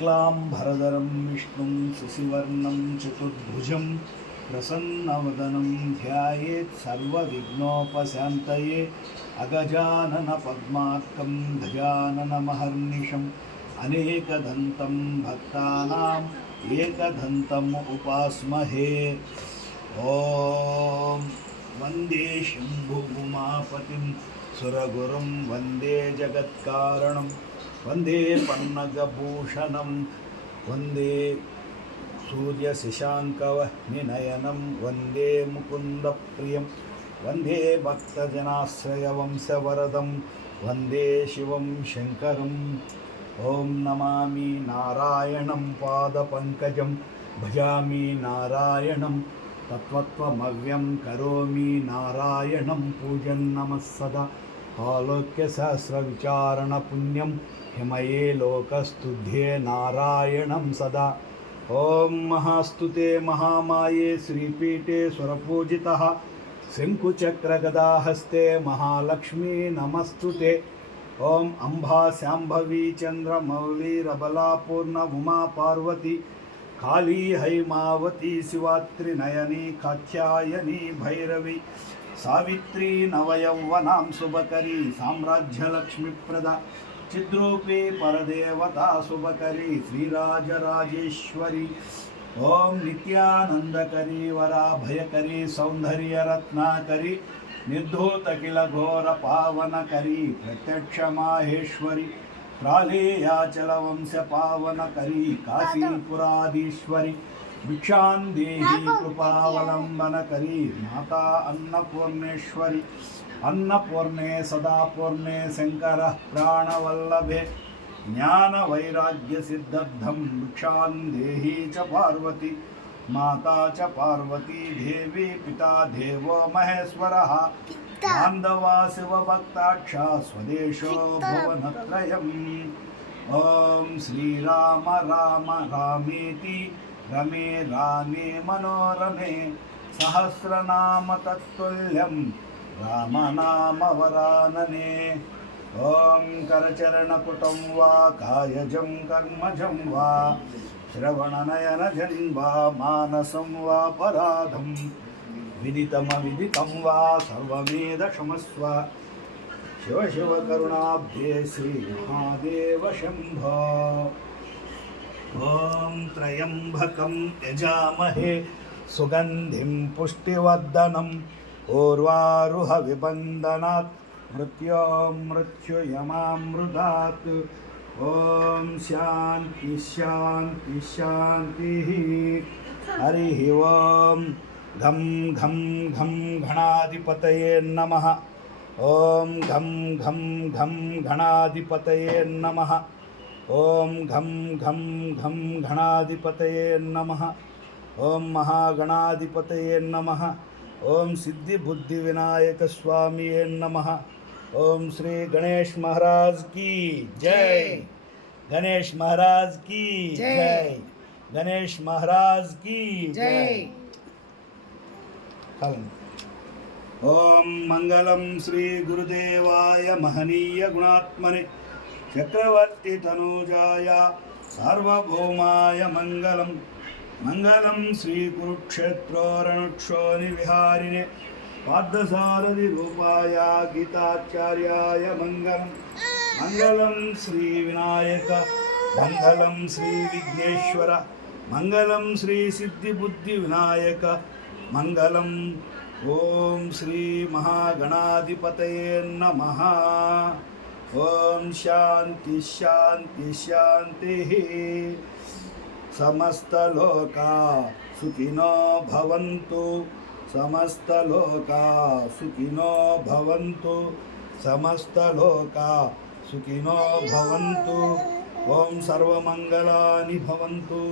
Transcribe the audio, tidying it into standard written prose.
शुक्लांबरधरं विष्णुं शशिवर्णं चतुर्भुजं प्रसन्नवदनं ध्यायेत् सर्वविघ्नोपशान्तये अगजाननपद्मार्कं गजाननमहर्निशम् अनेकदन्तं भक्तानाम् एकदन्तम् उपास्महे। ॐ वन्दे शम्भुगुमापतिं सुरगुरुं वन्दे जगत्कारणं वन्दे पन्नगभूषणं वन्दे सूर्यशशाङ्कवह्निनयनं वन्दे मुकुन्दप्रियं वन्दे भक्तजनाश्रयवंशवरदं वन्दे शिवं शङ्करम्। ॐ नमामि नारायणं पादपङ्कजं भजामि नारायणं तत्त्वमव्यं करोमि नारायणं पूजन् नमः सदा। आलोक्यसहस्रविचारणपुण्यं हिमये लोकस्तुध्ये नारायणं सदा। ॐ महास्तुते महामाये श्रीपीठे सुरपूजितः शङ्कुचक्रगदाहस्ते महालक्ष्मी नमस्तुते। ॐ अम्बा शाम्भवी चन्द्रमौलिरबला पूर्ण उमा पार्वती काली हैमावती शिवात्रिनयनी कात्यायनी भैरवी सावित्री नवयौवनां शुभकरी साम्राज्यलक्ष्मीप्रदा चिद्रूपी परदेवता शुभकरी श्रीराजराजेश्वरी। ॐ नित्यानन्दकरी वराभयकरी सौन्दर्यरत्नाकरी निर्धूतकिलघोरपावनकरी प्रत्यक्षमाहेश्वरी प्रालेयाचलवंशपावनकरी काशीपुराधीश्वरी भिक्षां देहि कृपावलम्बनकरी माता अन्नपूर्णेश्वरी अन्नपूर्णे सदापूर्णे शङ्करः प्राणवल्लभे ज्ञानवैराग्यसिद्धर्थं भिक्षां देहि च पार्वती माता च पार्वती देवी पिता देवो महेश्वरः बान्धवा शिवभक्ताक्षा स्वदेशो भुवनत्रयम्। ॐ श्रीराम राम रामेति रमे रामे मनोरमे सहस्रनाम तत्तुल्यं रामनामवरानने। ॐ करचरणकुटं वा कायजं कर्मजं वा श्रवणनयनजं वा मानसं वा पराधं विदितमविदितं वा सर्वमेधक्षमस्व। शिव शिव करुणाब्धे श्री महादेव शम्भो। ॐ त्र्यम्बकं यजामहे सुगन्धिं पुष्टिवर्धनम् उर्वारुहविबन्धनात् मृत्युयमामृतात्। ॐ शान्ति शान्ति शान्तिः। हरिः ॐ घं घं घं गणाधिपतये नमः। ॐ घं घं घं गणाधिपतये नमः। ॐ घं घं घं गणाधिपतये नमः। ॐ महागणाधिपतये नमः। ॐ सिद्धिबुद्धिविनायक स्वामिये नमः। ओम श्री गणेश महाराज की जय। गणेश महाराज की जय। गणेश महाराज की जय। ओम मंगलम श्री गुरुदेवाय महनीय गुणात्मने चक्रवर्ती तनूजाय सार्वभौमाय मंगलम। मंगलम श्री कुरुक्षेत्रोरणक्षोणि विहारिणे पार्थसारथि रूपाय गीताचार्याय मंगलम। मंगलम श्री विनायक मंगलम श्री विघ्नेश्वर मंगलम श्री सिद्धिबुद्धि विनायक मंगलम। ओम श्री महागणाधिपतये नमः। ओम शांति शांति शांति। समस्तलोका सुखिनो भवन्तु। समस्तलोका सुखिनो भवन्तु। समस्तलोका सुखिनो भवन्तु। ओम सर्वमंगलानि भवन्तु।